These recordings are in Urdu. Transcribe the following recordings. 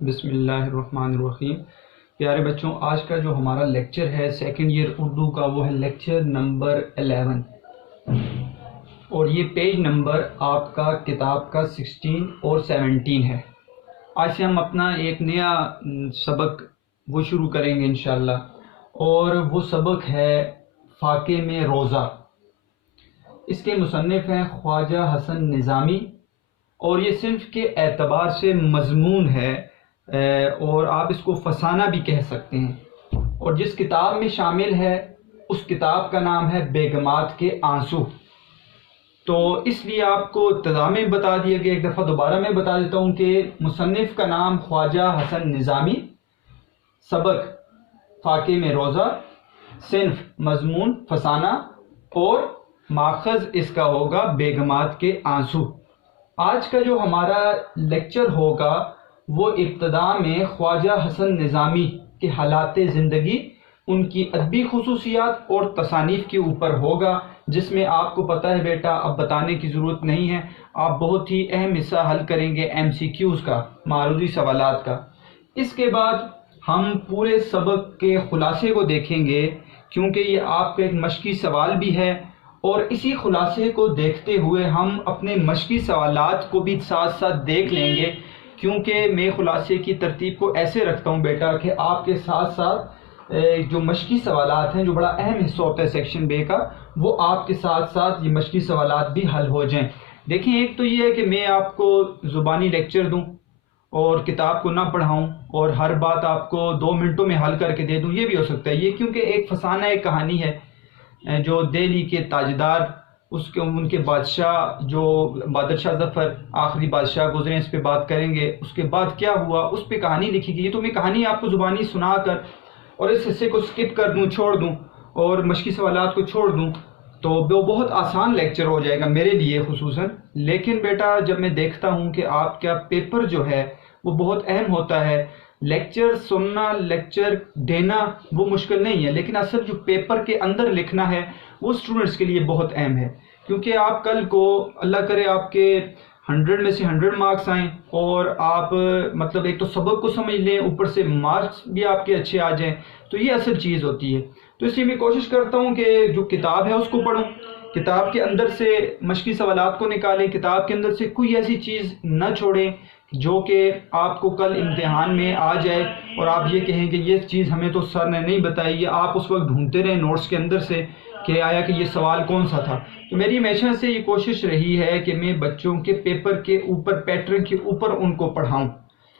بسم اللہ الرحمن الرحیم۔ پیارے بچوں، آج کا جو ہمارا لیکچر ہے سیکنڈ ایئر اردو کا، وہ ہے لیکچر نمبر 11، اور یہ پیج نمبر آپ کا کتاب کا 16 اور 17 ہے۔ آج سے ہم اپنا ایک نیا سبق وہ شروع کریں گے انشاءاللہ، اور وہ سبق ہے فاقے میں روضہ۔ اس کے مصنف ہیں خواجہ حسن نظامی، اور یہ صنف کے اعتبار سے مضمون ہے، اور آپ اس کو فسانہ بھی کہہ سکتے ہیں، اور جس کتاب میں شامل ہے اس کتاب کا نام ہے بیگمات کے آنسو۔ تو اس لیے آپ کو ابتدا میں بتا دیا گیا، ایک دفعہ دوبارہ میں بتا دیتا ہوں کہ مصنف کا نام خواجہ حسن نظامی، سبق فاقے میں روضہ، صنف مضمون فسانہ، اور ماخذ اس کا ہوگا بیگمات کے آنسو۔ آج کا جو ہمارا لیکچر ہوگا وہ ابتدا میں خواجہ حسن نظامی کے حالات زندگی، ان کی ادبی خصوصیات اور تصانیف کے اوپر ہوگا، جس میں آپ کو پتہ ہے بیٹا، اب بتانے کی ضرورت نہیں ہے، آپ بہت ہی اہم حصہ حل کریں گے MCQs کا، معروضی سوالات کا۔ اس کے بعد ہم پورے سبق کے خلاصے کو دیکھیں گے، کیونکہ یہ آپ کا ایک مشقی سوال بھی ہے، اور اسی خلاصے کو دیکھتے ہوئے ہم اپنے مشقی سوالات کو بھی ساتھ ساتھ دیکھ لیں گے، کیونکہ میں خلاصے کی ترتیب کو ایسے رکھتا ہوں بیٹا کہ آپ کے ساتھ ساتھ جو مشقی سوالات ہیں، جو بڑا اہم حصہ ہوتا ہے سیکشن بے کا، وہ آپ کے ساتھ ساتھ یہ مشقی سوالات بھی حل ہو جائیں۔ دیکھیں، ایک تو یہ ہے کہ میں آپ کو زبانی لیکچر دوں اور کتاب کو نہ پڑھاؤں، اور ہر بات آپ کو 2 منٹوں میں حل کر کے دے دوں، یہ بھی ہو سکتا ہے۔ یہ کیونکہ ایک فسانہ ایک کہانی ہے، جو دہلی کے تاجدار، ان کے بادشاہ، جو بہادر شاہ ظفر آخری بادشاہ گزرے، اس پہ بات کریں گے۔ اس کے بعد کیا ہوا، اس پہ کہانی لکھی گئی، تو میں کہانی آپ کو زبانی سنا کر اور اس حصے کو سکپ کر دوں، چھوڑ دوں، اور مشقی سوالات کو چھوڑ دوں، تو وہ بہت آسان لیکچر ہو جائے گا میرے لیے خصوصاً۔ لیکن بیٹا، جب میں دیکھتا ہوں کہ آپ کا پیپر جو ہے وہ بہت اہم ہوتا ہے، لیکچر سننا، لیکچر دینا وہ مشکل نہیں ہے، لیکن اصل جو پیپر کے اندر لکھنا ہے وہ اسٹوڈنٹس کے لیے بہت اہم ہے، کیونکہ آپ کل کو اللہ کرے آپ کے 100 میں سے 100 مارکس آئیں، اور آپ مطلب ایک تو سبق کو سمجھ لیں، اوپر سے مارکس بھی آپ کے اچھے آ جائیں، تو یہ اصل چیز ہوتی ہے۔ تو اس لیے میں کوشش کرتا ہوں کہ جو کتاب ہے اس کو پڑھوں، کتاب کے اندر سے مشقی سوالات کو نکالیں، کتاب کے اندر سے کوئی ایسی چیز نہ چھوڑیں جو کہ آپ کو کل امتحان میں آ جائے اور آپ یہ کہیں کہ یہ چیز ہمیں تو سر نے نہیں بتائی، یا آپ اس وقت ڈھونڈتے رہیں نوٹس کے اندر سے کہ آیا کہ یہ سوال کون سا تھا۔ تو میری ہمیشہ سے یہ کوشش رہی ہے کہ میں بچوں کے پیپر کے اوپر، پیٹرن کے اوپر ان کو پڑھاؤں،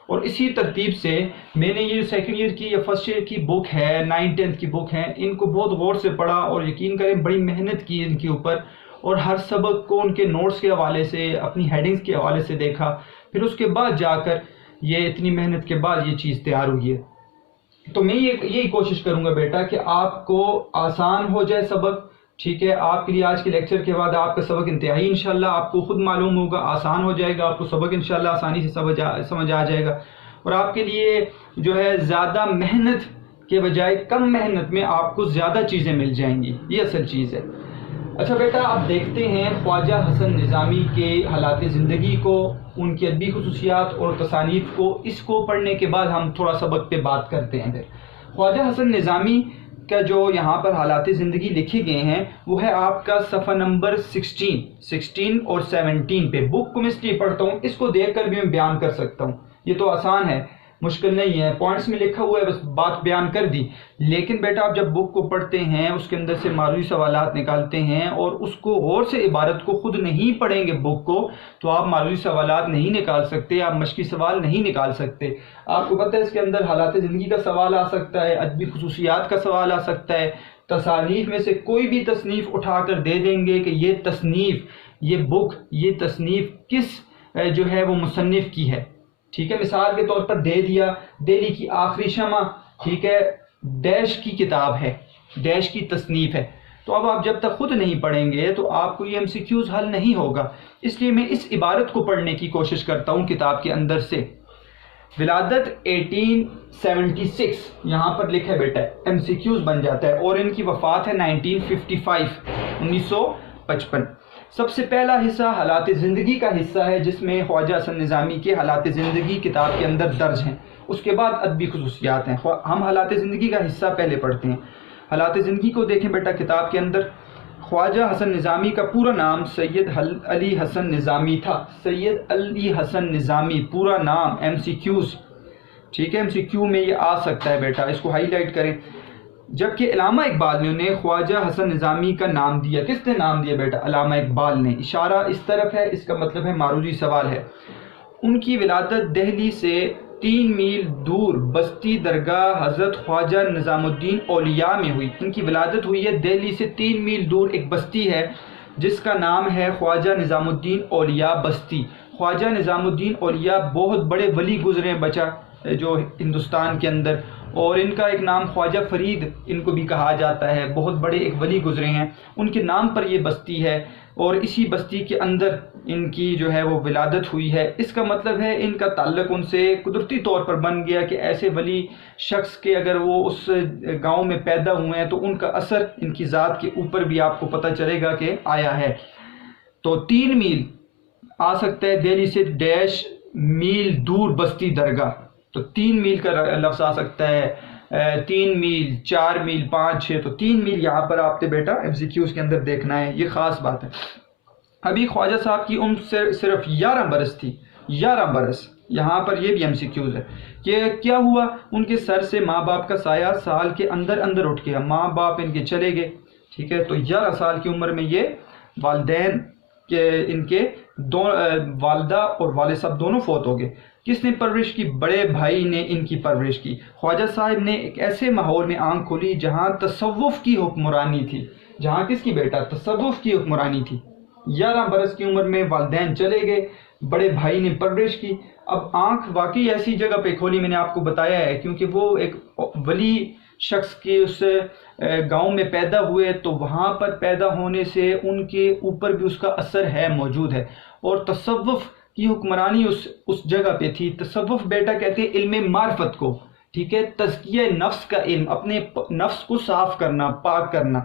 اور اسی ترتیب سے میں نے یہ سیکنڈ ایئر کی یا فرسٹ ایئر کی بک ہے، 9 10 کی بک ہے، ان کو بہت غور سے پڑھا، اور یقین کریں بڑی محنت کی ان کے اوپر، اور ہر سبق کو ان کے نوٹس کے حوالے سے، اپنی ہیڈنگز کے حوالے سے دیکھا، پھر اس کے بعد جا کر یہ اتنی محنت کے بعد یہ چیز تیار ہوئی ہے۔ تو میں یہی کوشش کروں گا بیٹا کہ آپ کو آسان ہو جائے سبق، ٹھیک ہے؟ آپ کے لیے آج کے لیکچر کے بعد آپ کا سبق انتہائی انشاءاللہ آپ کو خود معلوم ہوگا، آسان ہو جائے گا، آپ کو سبق انشاءاللہ آسانی سے سمجھ آ جائے گا، اور آپ کے لیے جو ہے زیادہ محنت کے بجائے کم محنت میں آپ کو زیادہ چیزیں مل جائیں گی، یہ اصل چیز ہے۔ اچھا بیٹا، آپ دیکھتے ہیں خواجہ حسن نظامی کے حالات زندگی کو، ان کی ادبی خصوصیات اور تصانیف کو، اس کو پڑھنے کے بعد ہم تھوڑا سبق پہ بات کرتے ہیں۔ پھر خواجہ حسن نظامی کا جو یہاں پر حالات زندگی لکھے گئے ہیں وہ ہے آپ کا صفحہ نمبر 16 اور 17 پہ۔ بک کو میں اس لیے پڑھتا ہوں، اس کو دیکھ کر بھی میں بیان کر سکتا ہوں، یہ تو آسان ہے، مشکل نہیں ہے، پوائنٹس میں لکھا ہوا ہے، بس بات بیان کر دی۔ لیکن بیٹا آپ جب بک کو پڑھتے ہیں، اس کے اندر سے معروضی سوالات نکالتے ہیں، اور اس کو غور سے عبارت کو خود نہیں پڑھیں گے بک کو، تو آپ معروضی سوالات نہیں نکال سکتے، آپ مشقی سوال نہیں نکال سکتے۔ آپ کو پتہ ہے اس کے اندر حالات زندگی کا سوال آ سکتا ہے، ادبی خصوصیات کا سوال آ سکتا ہے، تصانیف میں سے کوئی بھی تصنیف اٹھا کر دے دیں گے کہ یہ تصنیف، یہ بک، یہ تصنیف کس جو ہے وہ مصنف کی ہے، ٹھیک ہے؟ مثال کے طور پر دے دیا دہلی کی آخری شمع، ٹھیک ہے، ڈیش کی کتاب ہے، ڈیش کی تصنیف ہے۔ تو اب آپ جب تک خود نہیں پڑھیں گے تو آپ کو یہ MCQs حل نہیں ہوگا، اس لیے میں اس عبارت کو پڑھنے کی کوشش کرتا ہوں کتاب کے اندر سے۔ ولادت 1876 یہاں پر لکھا ہے بیٹا، MCQs بن جاتا ہے، اور ان کی وفات ہے 1955، 1955۔ سب سے پہلا حصہ حالات زندگی کا حصہ ہے، جس میں خواجہ حسن نظامی کے حالات زندگی کتاب کے اندر درج ہیں۔ اس کے بعد ادبی خصوصیات ہیں۔ ہم حالات زندگی کا حصہ پہلے پڑھتے ہیں۔ حالات زندگی کو دیکھیں بیٹا، کتاب کے اندر خواجہ حسن نظامی کا پورا نام سید علی حسن نظامی تھا۔ سید علی حسن نظامی پورا نام، MCQs، ٹھیک ہے، MCQ میں یہ آ سکتا ہے بیٹا، اس کو ہائی لائٹ کریں۔ جبکہ علامہ اقبال نے انہیں خواجہ حسن نظامی کا نام دیا۔ کس نے نام دیا بیٹا؟ علامہ اقبال نے۔ اشارہ اس طرف ہے، اس کا مطلب ہے معروضی سوال ہے۔ ان کی ولادت دہلی سے 3 میل دور بستی درگاہ حضرت خواجہ نظام الدین اولیاء میں ہوئی۔ ان کی ولادت ہوئی ہے دہلی سے 3 میل دور، ایک بستی ہے جس کا نام ہے خواجہ نظام الدین اولیاء بستی۔ خواجہ نظام الدین اولیاء بہت بڑے ولی گزرے ہیں بچہ جو ہندوستان کے اندر، اور ان کا ایک نام خواجہ فرید ان کو بھی کہا جاتا ہے، بہت بڑے ایک ولی گزرے ہیں، ان کے نام پر یہ بستی ہے، اور اسی بستی کے اندر ان کی جو ہے وہ ولادت ہوئی ہے۔ اس کا مطلب ہے ان کا تعلق ان سے قدرتی طور پر بن گیا کہ ایسے ولی شخص کے اگر وہ اس گاؤں میں پیدا ہوئے ہیں تو ان کا اثر ان کی ذات کے اوپر بھی آپ کو پتہ چلے گا کہ آیا ہے۔ تو 3 میل آ سکتا ہے دہلی سے ڈیش میل دور بستی درگاہ، تو 3 میل کا لفظ آ سکتا ہے، 3 میل، 4 میل، 5، 6، تو 3 میل یہاں پر آپ نے بیٹا MCQs کے اندر دیکھنا ہے، یہ خاص بات ہے۔ ابھی خواجہ صاحب کی عمر صرف 11 برس تھی، 11 برس، یہاں پر یہ بھی MCQs ہے کہ کیا ہوا، ان کے سر سے ماں باپ کا سایہ سال کے اندر اندر اٹھ گیا، ماں باپ ان کے چلے گئے، ٹھیک ہے، تو 11 سال کی عمر میں یہ والدین کے ان کے والدہ اور والد صاحب دونوں فوت ہو گئے۔ کس نے پرورش کی؟ بڑے بھائی نے ان کی پرورش کی۔ خواجہ صاحب نے ایک ایسے ماحول میں آنکھ کھولی جہاں تصوف کی حکمرانی تھی، جہاں کس کی بیٹا؟ تصوف کی حکمرانی تھی۔ 11 برس کی عمر میں والدین چلے گئے، بڑے بھائی نے پرورش کی۔ اب آنکھ واقعی ایسی جگہ پہ کھولی، میں نے آپ کو بتایا ہے، کیونکہ وہ ایک ولی شخص کے اس گاؤں میں پیدا ہوئے، تو وہاں پر پیدا ہونے سے ان کے اوپر بھی اس کا اثر ہے، موجود ہے، اور تصوف کی حکمرانی اس جگہ پہ تھی۔ تصوف بیٹا کہتے ہیں علم معرفت کو، ٹھیک ہے، تزکیہ نفس کا علم، اپنے نفس کو صاف کرنا، پاک کرنا،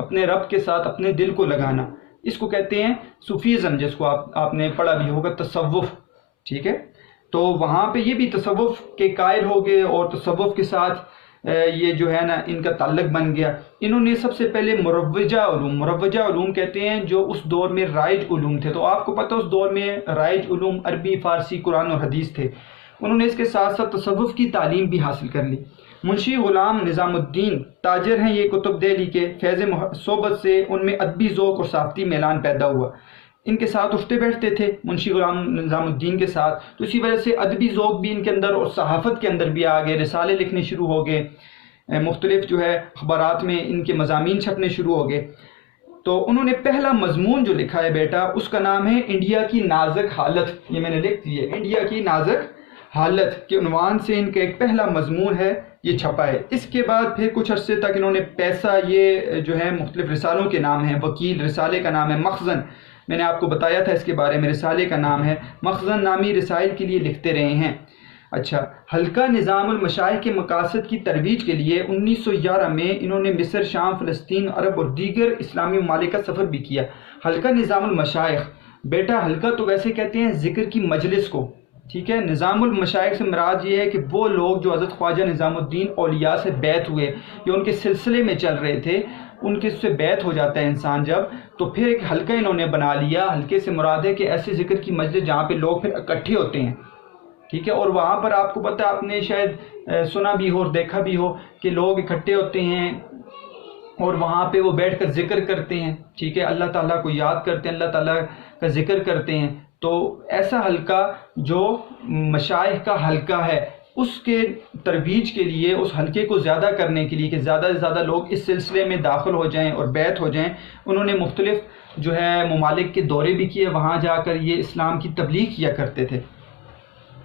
اپنے رب کے ساتھ اپنے دل کو لگانا، اس کو کہتے ہیں صوفیزم، جس کو آپ نے پڑھا بھی ہوگا، تصوف، ٹھیک ہے۔ تو وہاں پہ یہ بھی تصوف کے قائل ہو گئے، اور تصوف کے ساتھ یہ جو ہے نا ان کا تعلق بن گیا۔ انہوں نے سب سے پہلے مروجہ علوم کہتے ہیں جو اس دور میں رائج علوم تھے، تو آپ کو پتہ اس دور میں رائج علوم عربی، فارسی، قرآن اور حدیث تھے، انہوں نے اس کے ساتھ ساتھ تصوف کی تعلیم بھی حاصل کر لی۔ منشی غلام نظام الدین تاجر ہیں یہ کتب دہلی کے، فیض صحبت سے ان میں ادبی ذوق اور صافتی میلان پیدا ہوا، ان کے ساتھ اٹھتے بیٹھتے تھے منشی غلام نظام الدین کے ساتھ، تو اسی وجہ سے ادبی ذوق بھی ان کے اندر اور صحافت کے اندر بھی آ گئے، رسالے لکھنے شروع ہو گئے، مختلف جو ہے اخبارات میں ان کے مضامین چھپنے شروع ہو گئے۔ تو انہوں نے پہلا مضمون جو لکھا ہے بیٹا، اس کا نام ہے انڈیا کی نازک حالت، یہ میں نے لکھ دی ہے، انڈیا کی نازک حالت کے عنوان سے ان کا ایک پہلا مضمون ہے، یہ چھپا ہے۔ اس کے بعد پھر کچھ عرصے تک انہوں نے پیسہ، یہ جو ہے مختلف رسالوں کے نام ہیں، وکیل رسالے کا نام ہے، مخزن، میں نے آپ کو بتایا تھا اس کے بارے میں، رسالے کا نام ہے مخزن، نامی رسائل کے لیے لکھتے رہے ہیں۔ اچھا، حلقہ نظام المشائخ کے مقاصد کی ترویج کے لیے 1911 میں انہوں نے مصر، شام، فلسطین، عرب اور دیگر اسلامی ممالک کا سفر بھی کیا۔ حلقہ نظام المشائخ بیٹا، حلقہ تو ویسے کہتے ہیں ذکر کی مجلس کو، ٹھیک ہے، نظام المشائخ سے مراد یہ ہے کہ وہ لوگ جو حضرت خواجہ نظام الدین اولیاء سے بیعت ہوئے یا ان کے سلسلے میں چل رہے تھے، ان کے سے بیعت ہو جاتا ہے انسان جب، تو پھر ایک حلقہ انہوں نے بنا لیا۔ حلقے سے مراد ہے کہ ایسے ذکر کی مجلس جہاں پہ لوگ پھر اکٹھے ہوتے ہیں، ٹھیک ہے، اور وہاں پر آپ کو پتہ، آپ نے شاید سنا بھی ہو اور دیکھا بھی ہو کہ لوگ اکٹھے ہوتے ہیں اور وہاں پہ وہ بیٹھ کر ذکر کرتے ہیں، ٹھیک ہے، اللہ تعالیٰ کو یاد کرتے ہیں، اللہ تعالیٰ کا ذکر کرتے ہیں۔ تو ایسا حلقہ جو مشائخ کا حلقہ ہے، اس کے ترویج کے لیے، اس حلقے کو زیادہ کرنے کے لیے کہ زیادہ سے زیادہ لوگ اس سلسلے میں داخل ہو جائیں اور بیعت ہو جائیں، انہوں نے مختلف جو ہے ممالک کے دورے بھی کیے، وہاں جا کر یہ اسلام کی تبلیغ کیا کرتے تھے۔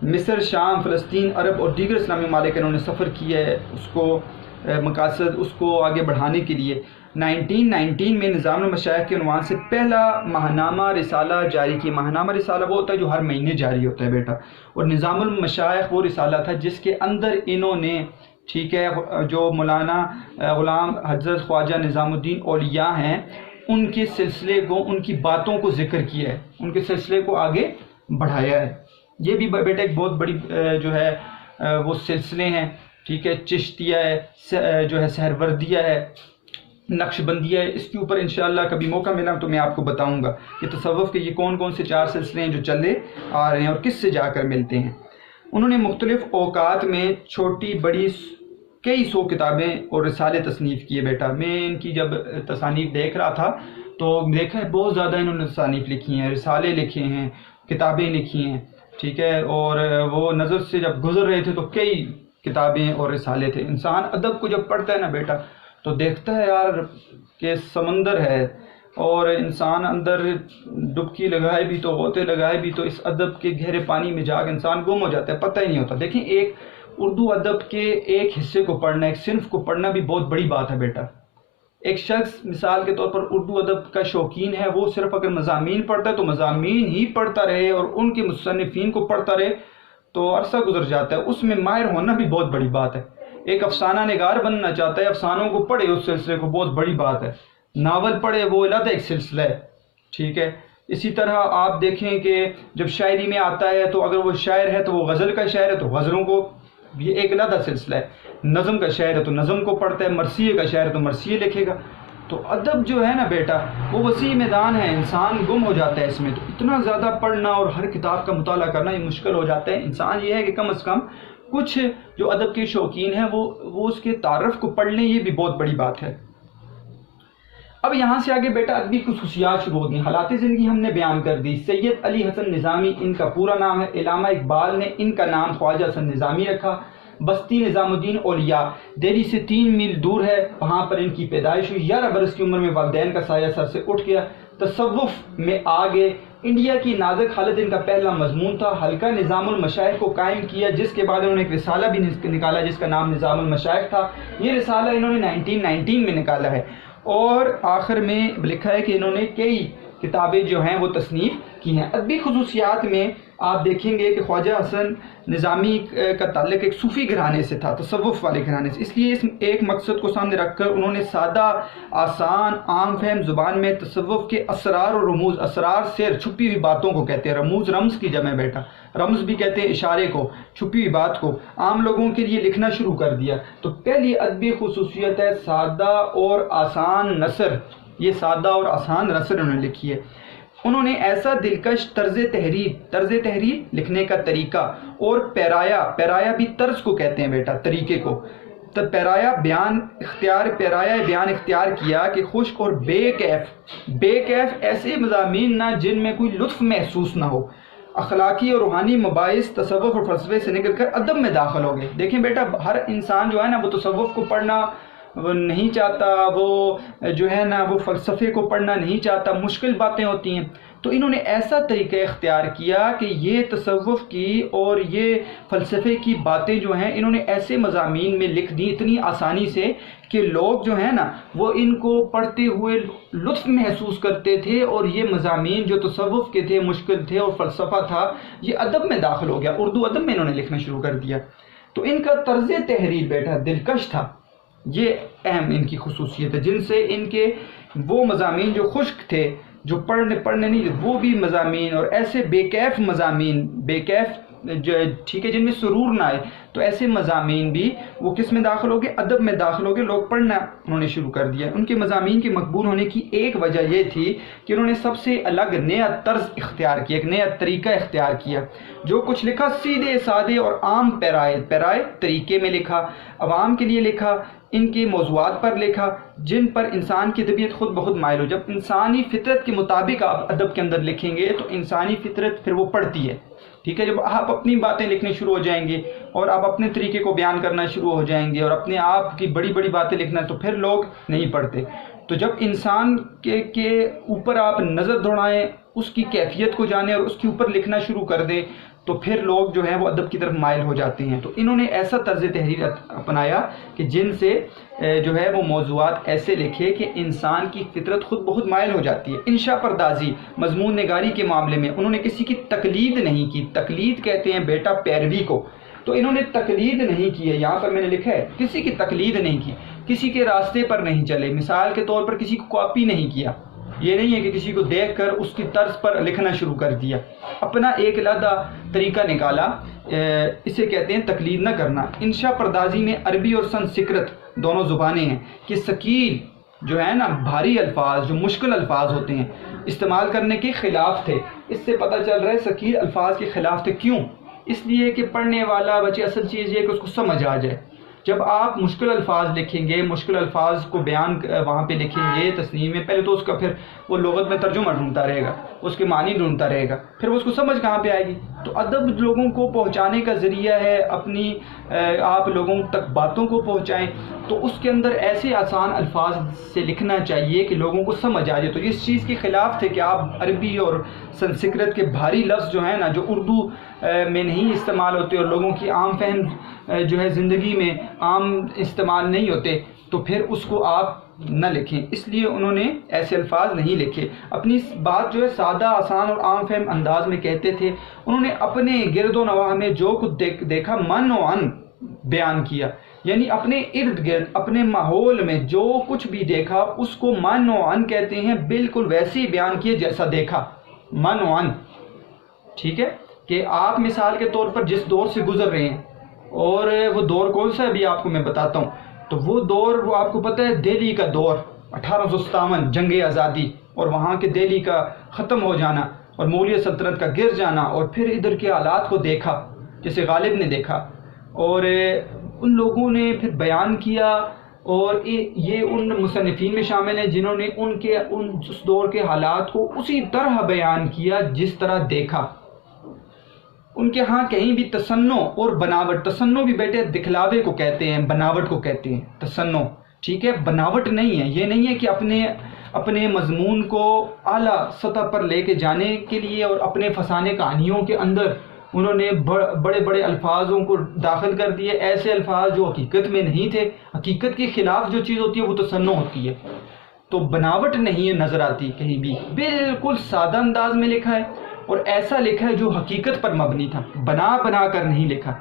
مصر، شام، فلسطین، عرب اور دیگر اسلامی ممالک انہوں نے سفر کیا ہے، اس کو مقاصد اس کو آگے بڑھانے کے لیے۔ 1919 میں نظام المشائخ کے عنوان سے پہلا ماہنامہ رسالہ جاری کی۔ ماہنامہ رسالہ وہ ہوتا ہے جو ہر مہینے جاری ہوتا ہے بیٹا، اور نظام المشائخ وہ رسالہ تھا جس کے اندر انہوں نے، ٹھیک ہے، جو مولانا غلام حضرت خواجہ نظام الدین اولیاء ہیں، ان کے سلسلے کو، ان کی باتوں کو ذکر کیا ہے، ان کے سلسلے کو آگے بڑھایا ہے۔ یہ بھی بیٹا ایک بہت بڑی جو ہے وہ سلسلے ہیں، ٹھیک ہے، چشتیہ ہے، جو ہے سہروردیہ ہے، نقش بندیہ ہے۔ اس کے اوپر انشاءاللہ کبھی موقع ملا تو میں آپ کو بتاؤں گا کہ تصوف کے یہ کون کون سے 4 سلسلے ہیں جو چلے آ رہے ہیں اور کس سے جا کر ملتے ہیں۔ انہوں نے مختلف اوقات میں چھوٹی بڑی کئی 100 کتابیں اور رسالے تصنیف کیے بیٹا۔ میں ان کی جب تصانیف دیکھ رہا تھا تو دیکھا ہے بہت زیادہ انہوں نے تصانیف لکھی ہیں، رسالے لکھے ہیں، کتابیں لکھی ہیں، ٹھیک ہے، اور وہ نظر سے جب گزر رہے تھے تو کئی کتابیں اور رسالے تھے۔ انسان ادب کو جب پڑھتا ہے نا بیٹا تو دیکھتا ہے یار کہ سمندر ہے، اور انسان اندر ڈبکی لگائے بھی تو غوطے لگائے بھی تو اس ادب کے گہرے پانی میں جا کے انسان گم ہو جاتا ہے، پتہ ہی نہیں ہوتا۔ دیکھیں ایک اردو ادب کے ایک حصے کو پڑھنا، ایک صنف کو پڑھنا بھی بہت بڑی بات ہے بیٹا۔ ایک شخص مثال کے طور پر اردو ادب کا شوقین ہے، وہ صرف اگر مضامین پڑھتا ہے تو مضامین ہی پڑھتا رہے اور ان کے مصنفین کو پڑھتا رہے تو عرصہ گزر جاتا ہے۔ اس میں ماہر ہونا بھی بہت بڑی بات ہے۔ ایک افسانہ نگار بننا چاہتا ہے، افسانوں کو پڑھے، اس سلسلے کو، بہت بڑی بات ہے۔ ناول پڑھے، وہ علیحدہ ایک سلسلہ ہے، ٹھیک ہے۔ اسی طرح آپ دیکھیں کہ جب شاعری میں آتا ہے تو اگر وہ شاعر ہے تو وہ غزل کا شاعر ہے تو غزلوں کو، یہ ایک علیحدہ سلسلہ ہے۔ نظم کا شاعر ہے تو نظم کو پڑھتا ہے، مرثیے کا شاعر ہے تو مرثیے لکھے گا۔ تو ادب جو ہے نا بیٹا وہ وسیع میدان ہے، انسان گم ہو جاتا ہے اس میں۔ تو اتنا زیادہ پڑھنا اور ہر کتاب کا مطالعہ کرنا یہ مشکل ہو جاتا ہے۔ انسان یہ ہے کہ کم از کم کچھ جو ادب کے شوقین ہیں وہ اس کے تعارف کو پڑھ لیں، یہ بھی بہت بڑی بات ہے۔ اب یہاں سے آگے بیٹا ادبی خصوصیات شروع ہوگی۔ حالات زندگی ہم نے بیان کر دی۔ سید علی حسن نظامی ان کا پورا نام ہے۔ علامہ اقبال نے ان کا نام خواجہ حسن نظامی رکھا۔ بستی نظام الدین اولیاء دہلی سے 3 میل دور ہے، وہاں پر ان کی پیدائش ہوئی۔ 11 برس کی عمر میں والدین کا سایہ سر سے اٹھ گیا، تصوف میں آگے۔ انڈیا کی نازک حالت ان کا پہلا مضمون تھا۔ حلقہ نظام المشائخ کو قائم کیا، جس کے بعد انہوں نے ایک رسالہ بھی نکالا جس کا نام نظام المشائخ تھا۔ یہ رسالہ انہوں نے 1919 میں نکالا ہے، اور آخر میں لکھا ہے کہ انہوں نے کئی کتابیں جو ہیں وہ تصنیف کی ہیں۔ ادبی خصوصیات میں آپ دیکھیں گے کہ خواجہ حسن نظامی کا تعلق ایک صوفی گھرانے سے تھا، تصوف والے گھرانے سے، اس لیے اس ایک مقصد کو سامنے رکھ کر انہوں نے سادہ، آسان، عام فہم زبان میں تصوف کے اسرار اور رموز، اسرار سیر چھپی ہوئی باتوں کو کہتے ہیں، رموز رمز کی جمع بیٹا، رمز بھی کہتے ہیں اشارے کو، چھپی ہوئی بات کو، عام لوگوں کے لیے لکھنا شروع کر دیا۔ تو پہلی ادبی خصوصیت ہے سادہ اور آسان نثر۔ یہ سادہ اور آسان نثر انہوں نے لکھی ہے۔ انہوں نے ایسا دلکش طرز تحریر لکھنے کا طریقہ اور پیرایا بھی طرز کو کہتے ہیں بیٹا، طریقے کو، پیرایا بیان اختیار کیا کہ خشک اور بے کیف ایسے مضامین نہ جن میں کوئی لطف محسوس نہ ہو۔ اخلاقی اور روحانی مباحث تصوف اور فلسفے سے نکل کر ادب میں داخل ہو گئے۔ دیکھیں بیٹا ہر انسان جو ہے نا وہ تصوف کو پڑھنا وہ نہیں چاہتا، وہ جو ہے نا وہ فلسفے کو پڑھنا نہیں چاہتا، مشکل باتیں ہوتی ہیں۔ تو انہوں نے ایسا طریقہ اختیار کیا کہ یہ تصوف کی اور یہ فلسفے کی باتیں جو ہیں انہوں نے ایسے مضامین میں لکھ دی اتنی آسانی سے کہ لوگ جو ہیں نا وہ ان کو پڑھتے ہوئے لطف محسوس کرتے تھے، اور یہ مضامین جو تصوف کے تھے مشکل تھے اور فلسفہ تھا یہ ادب میں داخل ہو گیا، اردو ادب میں انہوں نے لکھنا شروع کر دیا۔ تو ان کا طرز تحریر بیٹا دلکش تھا، یہ اہم ان کی خصوصیت ہے، جن سے ان کے وہ مضامین جو خشک تھے، جو پڑھنے نہیں، وہ بھی مضامین، اور ایسے بے کیف مضامین، بے کیف جو ٹھیک ہے جن میں سرور نہ آئے، تو ایسے مضامین بھی وہ کس میں داخل ہو گئے، ادب میں داخل ہو گئے، لوگ پڑھنا انہوں نے شروع کر دیا۔ ان کے مضامین کے مقبول ہونے کی ایک وجہ یہ تھی کہ انہوں نے سب سے الگ نیا طرز اختیار کیا، ایک نیا طریقہ اختیار کیا۔ جو کچھ لکھا سیدھے سادے اور عام پیرائے طریقے میں لکھا، عوام کے لیے لکھا، ان کے موضوعات پر لکھا جن پر انسان کی طبیعت خود بخود مائل ہو۔ جب انسانی فطرت کے مطابق آپ ادب کے اندر لکھیں گے تو انسانی فطرت پھر وہ پڑھتی ہے، ٹھیک ہے۔ جب آپ اپنی باتیں لکھنے شروع ہو جائیں گے اور آپ اپنے طریقے کو بیان کرنا شروع ہو جائیں گے اور اپنے آپ کی بڑی بڑی باتیں لکھنا، تو پھر لوگ نہیں پڑھتے۔ تو جب انسان کے اوپر آپ نظر دوڑائیں، اس کی کیفیت کو جانیں اور اس کے اوپر لکھنا شروع کر دیں، تو پھر لوگ جو ہیں وہ ادب کی طرف مائل ہو جاتے ہیں۔ تو انہوں نے ایسا طرز تحریر اپنایا کہ جن سے جو ہے وہ موضوعات ایسے لکھے کہ انسان کی فطرت خود بخود مائل ہو جاتی ہے۔ انشاء پردازی، مضمون نگاری کے معاملے میں انہوں نے کسی کی تقلید نہیں کی۔ تقلید کہتے ہیں بیٹا پیروی کو، تو انہوں نے تقلید نہیں کی ہے، یہاں پر میں نے لکھا ہے کسی کی تقلید نہیں کی، کسی کے راستے پر نہیں چلے، مثال کے طور پر کسی کو کاپی نہیں کیا، یہ نہیں ہے کہ کسی کو دیکھ کر اس کی طرز پر لکھنا شروع کر دیا، اپنا ایک علیحدہ طریقہ نکالا، اسے کہتے ہیں تقلید نہ کرنا۔ انشاء پردازی میں عربی اور سنسکرت دونوں زبانیں ہیں کہ ثقیل جو ہے نا بھاری الفاظ، جو مشکل الفاظ ہوتے ہیں، استعمال کرنے کے خلاف تھے۔ اس سے پتہ چل رہا ہے ثقیل الفاظ کے خلاف تھے۔ کیوں؟ اس لیے کہ پڑھنے والا بچے اصل چیز یہ ہے کہ اس کو سمجھ آ جائے۔ جب آپ مشکل الفاظ لکھیں گے، مشکل الفاظ کو بیان وہاں پہ لکھیں گے تصنیف میں، پہلے تو اس کا پھر وہ لغت میں ترجمہ ڈھونڈتا رہے گا، اس کے معنی ڈھونڈتا رہے گا، پھر وہ اس کو سمجھ کہاں پہ آئے گی؟ تو ادب لوگوں کو پہنچانے کا ذریعہ ہے، اپنی آپ لوگوں تک باتوں کو پہنچائیں، تو اس کے اندر ایسے آسان الفاظ سے لکھنا چاہیے کہ لوگوں کو سمجھ آ جائے۔ تو اس چیز کے خلاف تھے کہ آپ عربی اور سنسکرت کے بھاری لفظ جو ہیں نا، جو اردو میں نہیں استعمال ہوتے اور لوگوں کی عام فہم جو ہے زندگی میں عام استعمال نہیں ہوتے، تو پھر اس کو آپ نہ لکھیں۔ اس لیے انہوں نے ایسے الفاظ نہیں لکھے، اپنی بات جو ہے سادہ، آسان اور عام فہم انداز میں کہتے تھے۔ انہوں نے اپنے گرد و نواح میں جو کچھ دیکھا من و عن بیان کیا، یعنی اپنے ارد گرد، اپنے ماحول میں جو کچھ بھی دیکھا اس کو من و عن کہتے ہیں، بالکل ویسے ہی بیان کیے جیسا دیکھا، من و عن۔ ٹھیک ہے کہ آپ مثال کے طور پر جس دور سے گزر رہے ہیں، اور وہ دور کون سا ہے ابھی آپ کو میں بتاتا ہوں، تو وہ دور وہ آپ کو پتہ ہے دہلی کا دور، 1857 جنگ آزادی، اور وہاں کے دہلی کا ختم ہو جانا اور مغلیہ سلطنت کا گر جانا، اور پھر ادھر کے حالات کو دیکھا جیسے غالب نے دیکھا، اور ان لوگوں نے پھر بیان کیا، اور یہ ان مصنفین میں شامل ہیں جنہوں نے اس دور کے حالات کو اسی طرح بیان کیا جس طرح دیکھا۔ ان کے ہاں کہیں بھی تصنع اور بناوٹ، تصنع بھی بیٹے دکھلاوے کو کہتے ہیں، بناوٹ کو کہتے ہیں تصنع، ٹھیک ہے، بناوٹ نہیں ہے۔ یہ نہیں ہے کہ اپنے مضمون کو اعلیٰ سطح پر لے کے جانے کے لیے اور اپنے فسانے کہانیوں کے اندر انہوں نے بڑے بڑے الفاظوں کو داخل کر دیے، ایسے الفاظ جو حقیقت میں نہیں تھے۔ حقیقت کے خلاف جو چیز ہوتی ہے وہ تصنع ہوتی ہے، تو بناوٹ نہیں ہے نظر آتی کہیں بھی، بالکل سادہ انداز میں لکھا ہے، اور ایسا لکھا ہے جو حقیقت پر مبنی تھا، بنا کر نہیں لکھا۔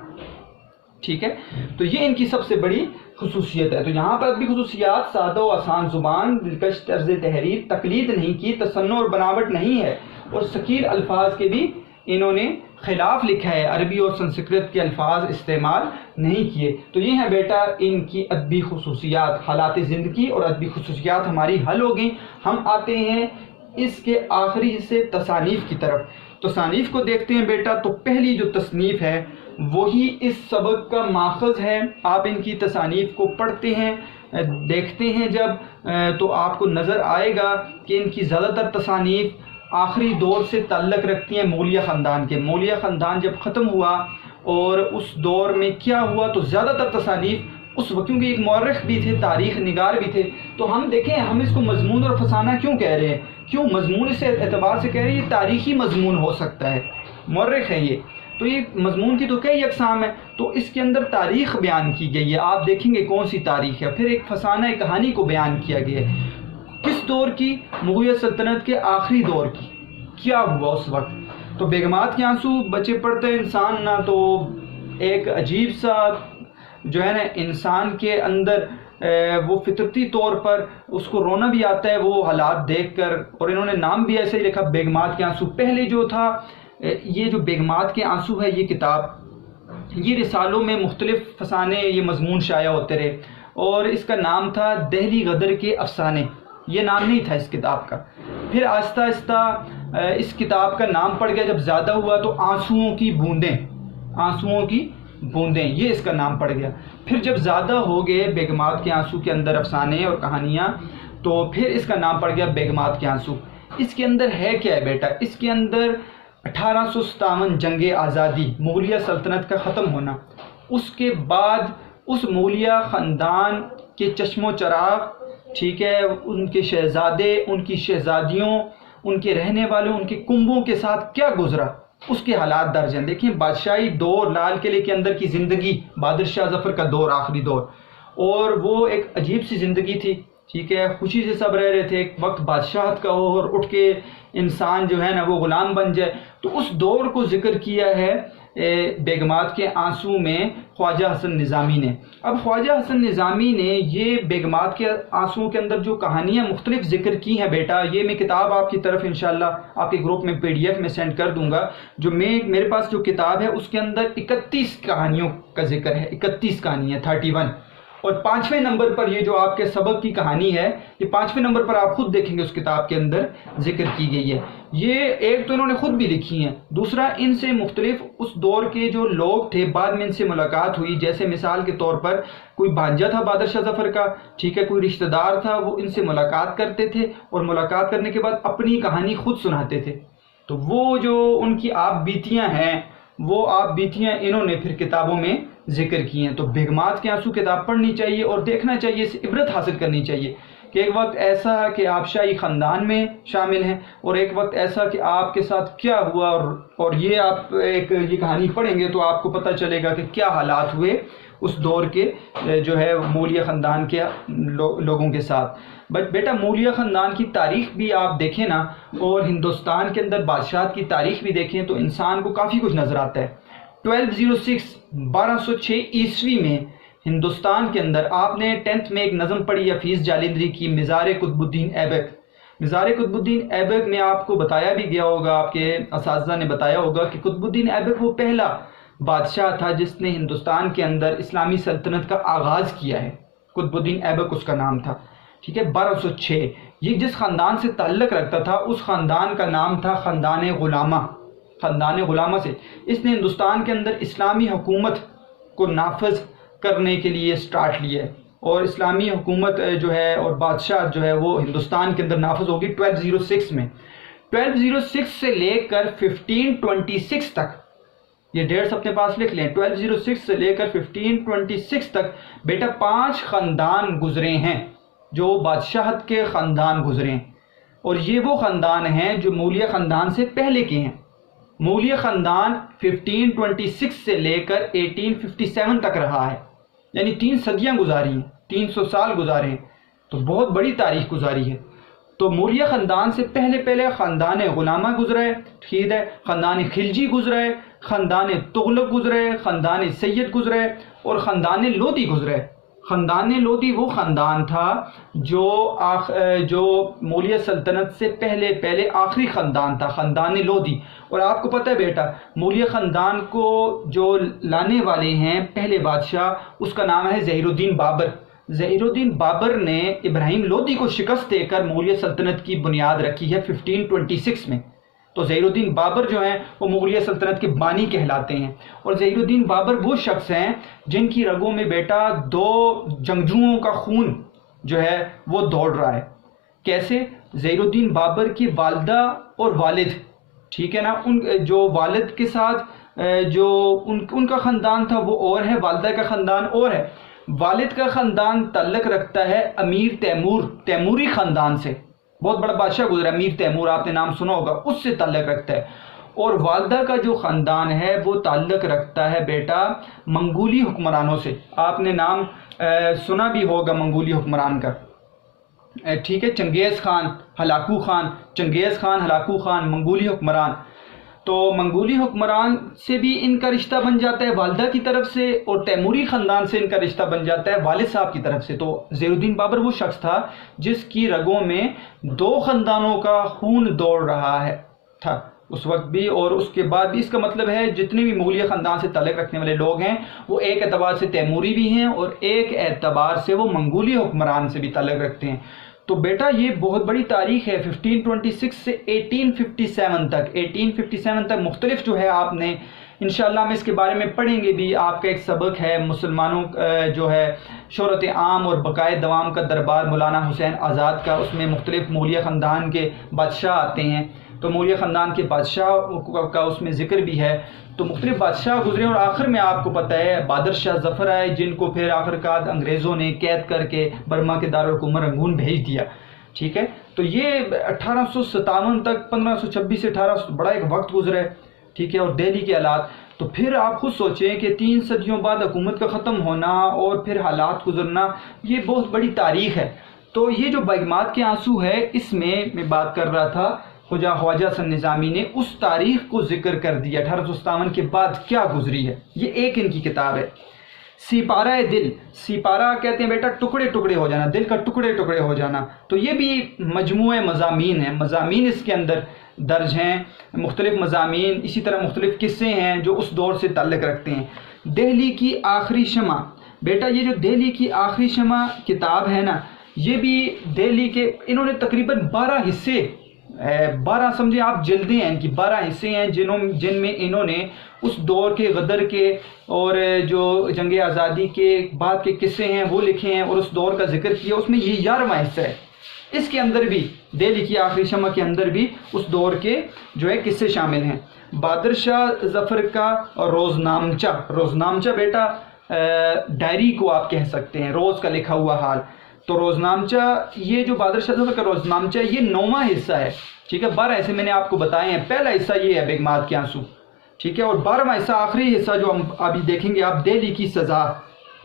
ٹھیک ہے، تو یہ ان کی سب سے بڑی خصوصیت ہے۔ تو یہاں پر بھی خصوصیات، سادہ و آسان زبان، دلکش طرز تحریر، تقلید نہیں کی، تصنع اور بناوٹ نہیں ہے، اور ثقیل الفاظ کے بھی انہوں نے خلاف لکھا ہے، عربی اور سنسکرت کے الفاظ استعمال نہیں کیے۔ تو یہ ہے بیٹا ان کی ادبی خصوصیات، حالات زندگی اور ادبی خصوصیات ہماری حل ہو گئیں۔ ہم آتے ہیں اس کے آخری حصے تصانیف کی طرف۔ تصانیف کو دیکھتے ہیں بیٹا، تو پہلی جو تصنیف ہے وہی اس سبق کا ماخذ ہے۔ آپ ان کی تصانیف کو پڑھتے ہیں، دیکھتے ہیں جب، تو آپ کو نظر آئے گا کہ ان کی زیادہ تر تصانیف آخری دور سے تعلق رکھتی ہیں مغلیہ خاندان کے۔ مغلیہ خاندان جب ختم ہوا اور اس دور میں کیا ہوا، تو زیادہ تر تصانیف اس وقت، کیونکہ ایک مورخ بھی تھے، تاریخ نگار بھی تھے، تو ہم دیکھیں ہم اس کو مضمون اور فسانہ کیوں کہہ رہے ہیں؟ کیوں مضمون اس اعتبار سے کہہ رہے ہیں یہ تاریخی مضمون ہو سکتا ہے، مورخ ہے یہ، تو یہ مضمون کی تو کئی اقسام ہے، تو اس کے اندر تاریخ بیان کی گئی ہے، آپ دیکھیں گے کون سی تاریخ ہے۔ پھر ایک فسانہ کہانی کو بیان کیا گیا ہے، کس دور کی؟ مغلیہ سلطنت کے آخری دور کی، کیا ہوا اس وقت۔ تو بیگمات کے آنسو بچے پڑھتے ہیں انسان نا، تو ایک عجیب سا جو ہے نا انسان کے اندر وہ فطرتی طور پر اس کو رونا بھی آتا ہے وہ حالات دیکھ کر، اور انہوں نے نام بھی ایسے ہی لکھا، بیگمات کے آنسو۔ پہلے جو تھا یہ جو بیگمات کے آنسو ہے یہ کتاب، یہ رسالوں میں مختلف فسانے، یہ مضمون شائع ہوتے رہے، اور اس کا نام تھا دہلی غدر کے افسانے، یہ نام نہیں تھا اس کتاب کا۔ پھر آہستہ آہستہ اس کتاب کا نام پڑ گیا، جب زیادہ ہوا تو آنسوؤں کی بوندیں، آنسوؤں کی بوندیں، یہ اس کا نام پڑ گیا۔ پھر جب زیادہ ہو گئے بیگمات کے آنسو کے اندر افسانے اور کہانیاں، تو پھر اس کا نام پڑ گیا بیگمات کے آنسو۔ اس کے اندر ہے کیا ہے بیٹا؟ اس کے اندر 1857 جنگ آزادی، مغلیہ سلطنت کا ختم ہونا، اس کے بعد اس مغلیہ خاندان کے چشم و چراغ، ٹھیک ہے، ان کے شہزادے، ان کی شہزادیوں، ان کے رہنے والوں، ان کے کنبوں کے ساتھ کیا گزرا، اس کے حالات درج ہیں۔ دیکھیں بادشاہی دور، لال قلعے کے اندر کی زندگی، بہادر شاہ ظفر کا دور، آخری دور، اور وہ ایک عجیب سی زندگی تھی، ٹھیک ہے، خوشی سے سب رہ رہے تھے۔ ایک وقت بادشاہت کا ہو اور اٹھ کے انسان جو ہے نا وہ غلام بن جائے، تو اس دور کو ذکر کیا ہے بیگمات کے آنسو میں خواجہ حسن نظامی نے. اب خواجہ حسن نظامی نے یہ بیگمات کے آنسو کے اندر جو کہانیاں مختلف ذکر کی ہیں بیٹا، یہ میں کتاب آپ کی طرف انشاءاللہ آپ کے گروپ میں PDF میں سینڈ کر دوں گا. جو میرے پاس جو کتاب ہے اس کے اندر 31 کہانیوں کا ذکر ہے، 31 کہانیاں 31. اور 5ویں نمبر پر یہ جو آپ کے سبق کی کہانی ہے، یہ 5ویں نمبر پر آپ خود دیکھیں گے اس کتاب کے اندر ذکر کی گئی ہے. یہ ایک تو انہوں نے خود بھی لکھی ہیں، دوسرا ان سے مختلف اس دور کے جو لوگ تھے بعد میں ان سے ملاقات ہوئی. جیسے مثال کے طور پر کوئی بھانجا تھا بہادر شاہ ظفر کا، ٹھیک ہے، کوئی رشتہ دار تھا، وہ ان سے ملاقات کرتے تھے اور ملاقات کرنے کے بعد اپنی کہانی خود سناتے تھے. تو وہ جو ان کی آپ بیتیاں ہیں، وہ آپ بیتیاں انہوں نے پھر کتابوں میں ذکر کی ہیں. تو بیگمات کے آنسو کتاب پڑھنی چاہیے اور دیکھنا چاہیے، اس سے عبرت حاصل کرنی چاہیے کہ ایک وقت ایسا کہ آپ شاہی خاندان میں شامل ہیں اور ایک وقت ایسا کہ آپ کے ساتھ کیا ہوا، اور یہ آپ یہ کہانی پڑھیں گے تو آپ کو پتہ چلے گا کہ کیا حالات ہوئے اس دور کے جو ہے مولیہ خاندان کے لوگوں کے ساتھ. بٹ بیٹا مولیہ خاندان کی تاریخ بھی آپ دیکھیں نا، اور ہندوستان کے اندر بادشاہت کی تاریخ بھی دیکھیں تو انسان کو کافی کچھ نظر آتا ہے. 1206 عیسوی میں ہندوستان کے اندر آپ نے 10th میں ایک نظم پڑھی حفیظ جالندری کی، مزار قطب الدین ایبک. مزار قطب الدین ایبک میں آپ کو بتایا بھی گیا ہوگا، آپ کے اساتذہ نے بتایا ہوگا کہ قطب الدین ایبک وہ پہلا بادشاہ تھا جس نے ہندوستان کے اندر اسلامی سلطنت کا آغاز کیا ہے. قطب الدین ایبک اس کا نام تھا، ٹھیک ہے. 1206 یہ جس خاندان سے تعلق رکھتا تھا اس خاندان کا نام تھا خاندان غلامہ. خاندان غلامہ سے اس نے ہندوستان کے اندر اسلامی حکومت کو نافذ کرنے کے لیے سٹارٹ لیا ہے، اور اسلامی حکومت جو ہے اور بادشاہ جو ہے وہ ہندوستان کے اندر نافذ ہوگی 1206 میں. 1206 سے لے کر 1526 تک، یہ ڈیٹس اپنے پاس لکھ لیں، 1206 سے لے کر 1526 تک بیٹا 5 خاندان گزرے ہیں جو بادشاہت کے خاندان گزرے ہیں. اور یہ وہ خاندان ہیں جو مولیہ خاندان سے پہلے کے ہیں. مولیہ خاندان 1526 سے لے کر 1857 تک رہا ہے، یعنی 3 صدیاں گزاری ہیں، 300 سال گزارے ہیں. تو بہت بڑی تاریخ گزاری ہے. تو مولیہ خاندان سے پہلے خاندان غلامہ گزرا ہے، ٹھیک ہے، خاندان خلجی گزرا ہے، خاندان تغلق گزرا ہے، خاندان سید گزرا ہے، اور خاندان لودھی گزرا ہے. خاندان لودھی وہ خاندان تھا جو مولیہ سلطنت سے پہلے آخری خاندان تھا، خاندان لودھی. اور آپ کو پتہ ہے بیٹا مولیہ خاندان کو جو لانے والے ہیں پہلے بادشاہ، اس کا نام ہے ظہیر الدین بابر. ظہیر الدین بابر نے ابراہیم لودھی کو شکست دے کر مولیہ سلطنت کی بنیاد رکھی ہے 1526 میں. تو ظہیر الدین بابر جو ہیں وہ مغلیہ سلطنت کے بانی کہلاتے ہیں. اور ظہیر الدین بابر وہ شخص ہیں جن کی رگوں میں بیٹا 2 جنگجوؤں کا خون جو ہے وہ دوڑ رہا ہے. کیسے؟ ظہیر الدین بابر کی والدہ اور والد، ٹھیک ہے نا، ان جو والد کے ساتھ جو ان کا خاندان تھا وہ اور ہے، والدہ کا خاندان اور ہے. والد کا خاندان تعلق رکھتا ہے امیر تیموری خاندان سے. بہت بڑا بادشاہ گزرا امیر تیمور، آپ نے نام سنا ہوگا، اس سے تعلق رکھتا ہے. اور والدہ کا جو خاندان ہے وہ تعلق رکھتا ہے بیٹا منگولی حکمرانوں سے. آپ نے نام سنا بھی ہوگا منگولی حکمران کا، ٹھیک ہے، چنگیز خان ہلاکو خان منگولی حکمران. تو منگولی حکمران سے بھی ان کا رشتہ بن جاتا ہے والدہ کی طرف سے، اور تیموری خاندان سے ان کا رشتہ بن جاتا ہے والد صاحب کی طرف سے. تو ظہیر الدین بابر وہ شخص تھا جس کی رگوں میں 2 خاندانوں کا خون دوڑ رہا تھا اس وقت بھی اور اس کے بعد بھی. اس کا مطلب ہے جتنے بھی مغلیہ خاندان سے تعلق رکھنے والے لوگ ہیں وہ ایک اعتبار سے تیموری بھی ہیں اور ایک اعتبار سے وہ منگولی حکمران سے بھی تعلق رکھتے ہیں. تو بیٹا یہ بہت بڑی تاریخ ہے 1526 سے 1857 تک مختلف جو ہے آپ نے انشاءاللہ ہم اس کے بارے میں پڑھیں گے بھی. آپ کا ایک سبق ہے مسلمانوں جو ہے شہرت عام اور بقائے دوام کا دربار مولانا حسین آزاد کا. اس میں مختلف مولیہ خاندان کے بادشاہ آتے ہیں، تو مولیہ خاندان کے بادشاہ کا اس میں ذکر بھی ہے. تو مختلف بادشاہ گزرے اور آخر میں آپ کو پتہ ہے بہادر شاہ ظفر آئے، جن کو پھر آخرکار انگریزوں نے قید کر کے برما کے دارالحکومت رنگون بھیج دیا، ٹھیک ہے. تو یہ 1857 تک 1526 سے 1800 بڑا ایک وقت گزرا ہے، ٹھیک ہے. اور دہلی کے حالات، تو پھر آپ خود سوچیں کہ 3 صدیوں بعد حکومت کا ختم ہونا اور پھر حالات گزرنا، یہ بہت بڑی تاریخ ہے. تو یہ جو بیگمات کے آنسو ہے اس میں بات کر رہا تھا خواجہ حسن نظامی نے اس تاریخ کو ذکر کر دیا 1857 کے بعد کیا گزری ہے. یہ ایک ان کی کتاب ہے. سپارہ دل، سپارہ کہتے ہیں بیٹا ٹکڑے ٹکڑے ہو جانا، دل کا ٹکڑے ٹکڑے ہو جانا. تو یہ بھی مجموعہ مضامین ہیں، مضامین اس کے اندر درج ہیں، مختلف مضامین، اسی طرح مختلف قصے ہیں جو اس دور سے تعلق رکھتے ہیں. دہلی کی آخری شمع، بیٹا یہ جو دہلی کی آخری شمع کتاب ہے نا، یہ بھی دہلی کے انہوں نے تقریباً 12 حصے 12 سمجھے آپ جلدیں ہیں ان کی، 12 حصے ہیں جن میں انہوں نے اس دور کے غدر کے اور جو جنگ آزادی کے بعد کے قصے ہیں وہ لکھے ہیں اور اس دور کا ذکر کیا. اس میں یہ 11واں حصہ ہے. اس کے اندر بھی دہلی کی آخری شمع کے اندر بھی اس دور کے جو ہے قصے شامل ہیں. بہادر شاہ ظفر کا روزنامچہ، روزنامچہ بیٹا ڈائری کو آپ کہہ سکتے ہیں، روز کا لکھا ہوا حال. تو روزنامچہ یہ جو بہادر شاہ ظفر کا روزنامچہ یہ 9واں حصہ ہے. ٹھیک ہے، 12 حصے میں نے آپ کو بتائے ہیں. پہلا حصہ یہ ہے بیگمات کے آنسو، ٹھیک ہے، اور 12واں حصہ آخری حصہ جو ہم ابھی دیکھیں گے آپ، دہلی کی سزا،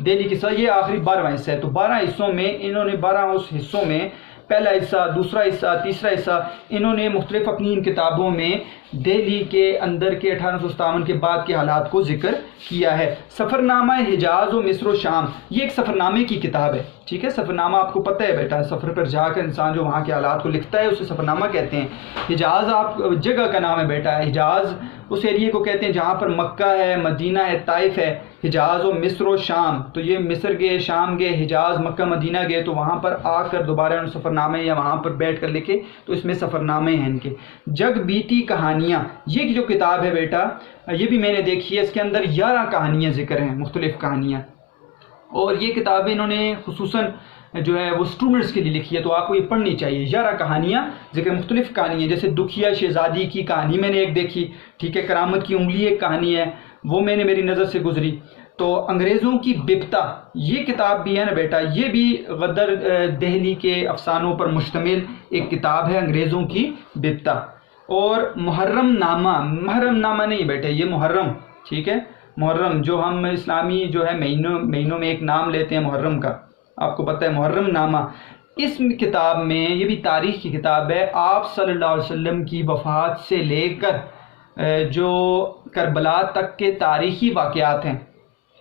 دہلی کی سزا، یہ آخری 12واں حصہ ہے. تو 12 حصوں میں انہوں نے 12 اس حصوں میں پہلا حصہ، دوسرا حصہ، تیسرا حصہ، انہوں نے مختلف اپنی ان کتابوں میں دہلی کے اندر کے 1857 کے بعد کے حالات کو ذکر کیا ہے. سفر نامہ حجاز و مصر و شام، یہ ایک سفر نامے کی کتاب ہے. ٹھیک ہے، سفر نامہ آپ کو پتہ ہے بیٹا، سفر پر جا کر انسان جو وہاں کے حالات کو لکھتا ہے اسے سفر نامہ کہتے ہیں. حجاز آپ جگہ کا نام ہے بیٹا، حجاز اس ایریے کو کہتے ہیں جہاں پر مکہ ہے، مدینہ ہے، طائف ہے. حجاز و مصر و شام، تو یہ مصر گئے، شام گئے، حجاز، مکہ، مدینہ گئے، تو وہاں پر آ کر دوبارہ انہوں نے سفر نامے یا وہاں پر بیٹھ کر لکھے، تو اس میں سفر نامے ہیں ان کے. جگ بیتی کہانیاں، یہ جو کتاب ہے بیٹا یہ بھی میں نے دیکھی ہے، اس کے اندر 11 کہانیاں ذکر ہیں، مختلف کہانیاں. اور یہ کتابیں انہوں نے خصوصاً جو ہے وہ اسٹوڈنٹس کے لیے لکھی ہے، تو آپ کو یہ پڑھنی چاہیے. 11 کہانیاں ذکر، مختلف کہانیاں، جیسے دکھیا شہزادی کی کہانی میں نے ایک دیکھی. ٹھیک ہے، کرامت کی انگلی ایک کہانی ہے، وہ میں نے میری نظر سے گزری. تو انگریزوں کی بپتا، یہ کتاب بھی ہے نا بیٹا، یہ بھی غدر دہلی کے افسانوں پر مشتمل ایک کتاب ہے، انگریزوں کی بپتا. اور محرم نامہ، محرم نامہ نہیں بیٹے، یہ محرم، ٹھیک ہے، محرم جو ہم اسلامی جو ہے مہینوں میں ایک نام لیتے ہیں محرم کا، آپ کو پتہ ہے محرم نامہ. اس کتاب میں یہ بھی تاریخ کی کتاب ہے، آپ صلی اللہ علیہ وسلم کی وفات سے لے کر جو کربلا تک کے تاریخی واقعات ہیں،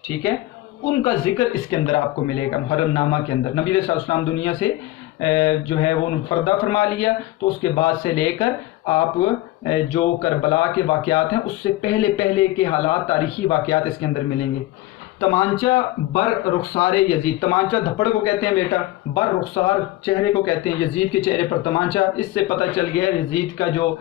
ٹھیک ہے، ان کا ذکر اس کے اندر آپ کو ملے گا. محرم نامہ کے اندر نبی صلی اللہ علیہ وسلم دنیا سے جو ہے وہ پردہ فرما لیا، تو اس کے بعد سے لے کر آپ جو کربلا کے واقعات ہیں اس سے پہلے کے حالات، تاریخی واقعات اس کے اندر ملیں گے. تمانچہ بر رخسار یزید، تمانچہ دھپڑ کو کہتے ہیں بیٹا، بر رخسار چہرے کو کہتے ہیں، یزید کے چہرے پر تمانچہ. اس سے پتہ چل گیا یزید کا جو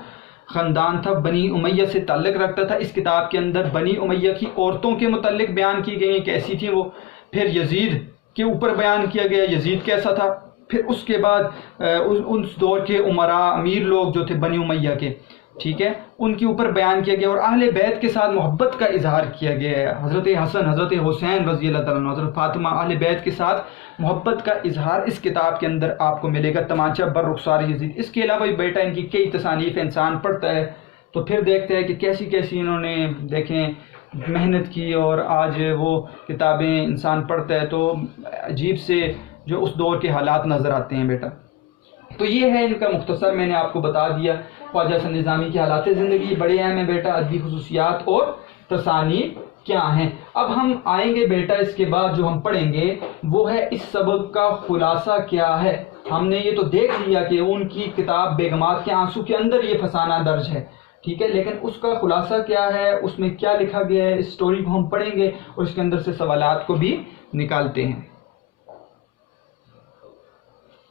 خاندان تھا بنی امیہ سے تعلق رکھتا تھا. اس کتاب کے اندر بنی امیہ کی عورتوں کے متعلق بیان کی گئی ہیں، کیسی تھیں وہ. پھر یزید کے اوپر بیان کیا گیا یزید کیسا تھا. پھر اس کے بعد اس دور کے عمراء، امیر لوگ جو تھے بنی امیہ کے، ٹھیک ہے، ان کے اوپر بیان کیا گیا. اور اہل بیت کے ساتھ محبت کا اظہار کیا گیا ہے. حضرت حسن، حضرت حسین رضی اللہ تعالیٰ عنہ، حضرت فاطمہ، اہل بیت کے ساتھ محبت کا اظہار اس کتاب کے اندر آپ کو ملے گا، تمانچہ بر رخسار یزید. اس کے علاوہ بھی بیٹا ان کی کئی تصانیف انسان پڑھتا ہے تو پھر دیکھتا ہے کہ کیسی کیسی انہوں نے دیکھیں محنت کی، اور آج وہ کتابیں انسان پڑھتا ہے تو عجیب سے جو اس دور کے حالات نظر آتے ہیں بیٹا. تو یہ ہے ان کا مختصر، میں نے آپ کو بتا دیا خواجہ حسن نظامی کی حالات زندگی، بڑے اہم ہیں بیٹا، ادبی خصوصیات اور تصانیف کیا ہیں. اب ہم آئیں گے بیٹا، اس کے بعد جو ہم پڑھیں گے وہ ہے اس سبق کا خلاصہ کیا ہے. ہم نے یہ تو دیکھ لیا کہ ان کی کتاب بیگمات کے آنسو کے اندر یہ فسانہ درج ہے، ٹھیک ہے، لیکن اس کا خلاصہ کیا ہے، اس میں کیا لکھا گیا ہے، اس سٹوری کو ہم پڑھیں گے اور اس کے اندر سے سوالات کو بھی نکالتے ہیں.